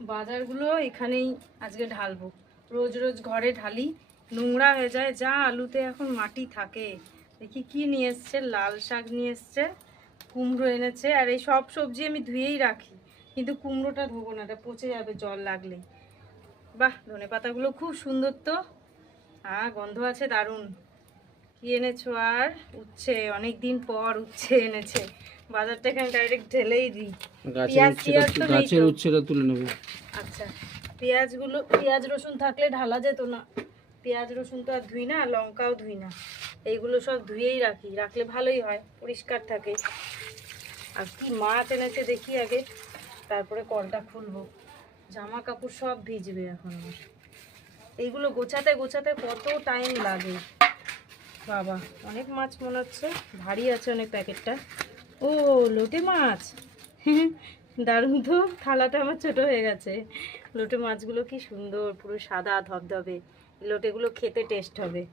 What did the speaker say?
বাজারগুলো এখানেই আজকে ঢালবো। রোজ রোজ ঘরে ঢালি, নোংরা হয়ে যায়, যা আলুতে এখন মাটি থাকে। দেখি কি নিয়ে এসছে, লাল শাক নিয়ে এসছে, কুমড়ো এনেছে, আর এই সব সবজি আমি ধুয়েই রাখি। কিন্তু কুমড়োটা ধোবো না, এটা পচে যাবে জল লাগলে। বাহ ধনে পাতাগুলো খুব সুন্দর তো। আহ, গন্ধ আছে দারুণ। কি এনেছো আর? উচ্ছে অনেক দিন পর উচ্ছে এনেছে। বাজারটা এখানে ডাইরেক্ট ঢেলেই দিই। গাছের উচ্ছেটা তুলে নেব। আচ্ছা পেঁয়াজগুলো পেঁয়াজ রসুন থাকলে ঢালা যেত না। পেঁয়াজ রসুন তো আর ধুই না লঙ্কাও ধুই না। এইগুলো সব ধুয়েই রাখি রাখলে ভালোই হয় পরিষ্কার থাকে। আর কি মাছ এনেছে দেখি আগে তারপরে কলটা খুলবো। জামা কাপড় সব ভিজবে এখন আমার। এইগুলো গোছাতে গোছাতে কত টাইম লাগে? বাবা, অনেক মাছ মনে হচ্ছে। ভারী আছে অনেক প্যাকেটটা। ও, লোটে মাছ? দারুণ তো, থালাটা আমার ছোট হয়ে গেছে। লোটে মাছগুলো কি সুন্দর, পুরো সাদা ধবধবে। লোটেগুলো খেতে টেস্ট হবে।